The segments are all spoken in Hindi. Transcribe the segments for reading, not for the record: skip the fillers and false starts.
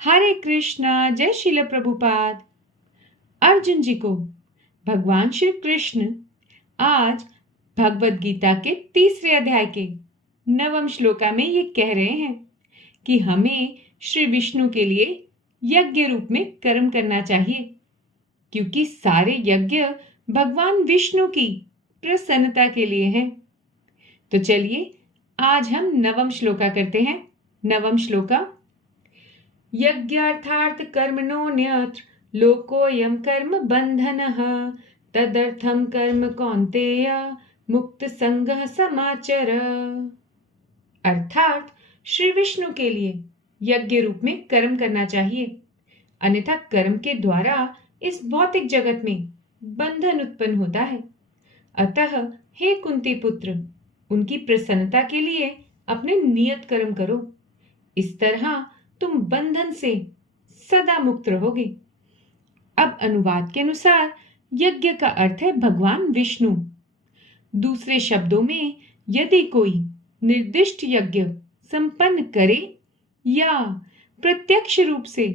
हरे कृष्णा, जय शिल प्रभुपाद। अर्जुन जी को भगवान श्री कृष्ण आज भगवत गीता के तीसरे अध्याय के 9वें श्लोका में ये कह रहे हैं कि हमें श्री विष्णु के लिए यज्ञ रूप में कर्म करना चाहिए, क्योंकि सारे यज्ञ भगवान विष्णु की प्रसन्नता के लिए हैं। तो चलिए आज हम 9वां श्लोका करते हैं। 9वां श्लोका, यज्ञार्थार्थ कर्मणोऽन्यत्र लोकोऽयं कर्म बन्धनः तदर्थं कर्म कौन्तेय मुक्त संगः समाचर। अर्थात श्री विष्णु के लिए यज्ञ रूप में कर्म करना चाहिए, अन्यथा कर्म के द्वारा इस भौतिक जगत में बंधन उत्पन्न होता है। अतः हे कुंती पुत्र, उनकी प्रसन्नता के लिए अपने नियत कर्म करो। इस तरह तुम बंधन से सदा मुक्त रहोगे। अब अनुवाद के अनुसार यज्ञ का अर्थ है भगवान विष्णु। दूसरे शब्दों में, यदि कोई निर्दिष्ट यज्ञ संपन्न करे या प्रत्यक्ष रूप से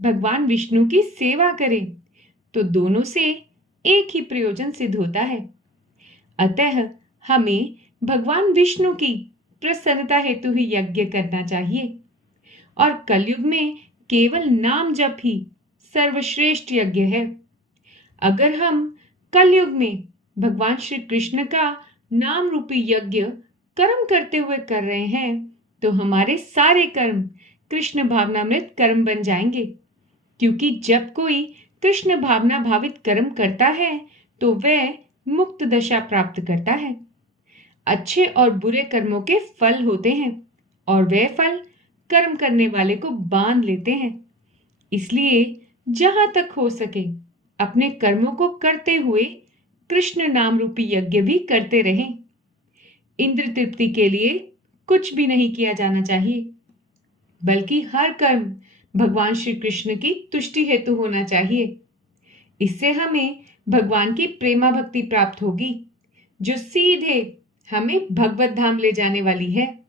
भगवान विष्णु की सेवा करे तो दोनों से एक ही प्रयोजन सिद्ध होता है। अतः हमें भगवान विष्णु की प्रसन्नता हेतु ही यज्ञ करना चाहिए, और कलयुग में केवल नाम जप ही सर्वश्रेष्ठ यज्ञ है। अगर हम कलयुग में भगवान श्री कृष्ण का नाम रूपी यज्ञ कर्म करते हुए कर रहे हैं तो हमारे सारे कर्म कृष्ण भावनामृत कर्म बन जाएंगे, क्योंकि जब कोई कृष्ण भावना भावित कर्म करता है तो वह मुक्त दशा प्राप्त करता है। अच्छे और बुरे कर्मों के फल होते हैं और वह फल कर्म करने वाले को बांध लेते हैं। इसलिए जहां तक हो सके अपने कर्मों को करते हुए कृष्ण नाम रूपी यज्ञ भी करते रहें। इंद्र तृप्ति के लिए कुछ भी नहीं किया जाना चाहिए, बल्कि हर कर्म भगवान श्री कृष्ण की तुष्टि हेतु होना चाहिए। इससे हमें भगवान की प्रेमा भक्ति प्राप्त होगी, जो सीधे हमें भगवत धाम ले जाने वाली है।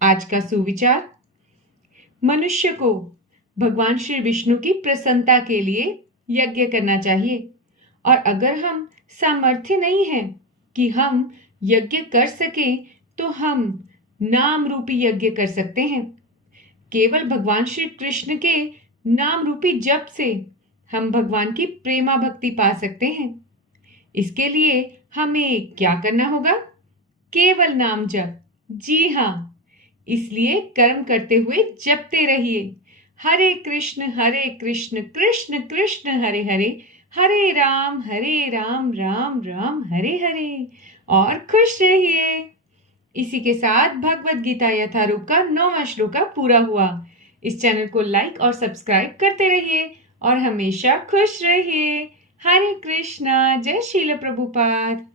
आज का सुविचार, मनुष्य को भगवान श्री विष्णु की प्रसन्नता के लिए यज्ञ करना चाहिए, और अगर हम सामर्थ्य नहीं है कि हम यज्ञ कर सके तो हम नाम रूपी यज्ञ कर सकते हैं। केवल भगवान श्री कृष्ण के नाम रूपी जप से हम भगवान की प्रेमा भक्ति पा सकते हैं। इसके लिए हमें क्या करना होगा? केवल नाम जप। जी हाँ, इसलिए कर्म करते हुए जपते रहिए, हरे कृष्ण कृष्ण कृष्ण हरे हरे, हरे राम राम राम हरे हरे, और खुश रहिए। इसी के साथ भगवत गीता यथारूप का 9वां श्लोका पूरा हुआ। इस चैनल को लाइक और सब्सक्राइब करते रहिए और हमेशा खुश रहिए। हरे कृष्णा, जय शिल प्रभुपाद।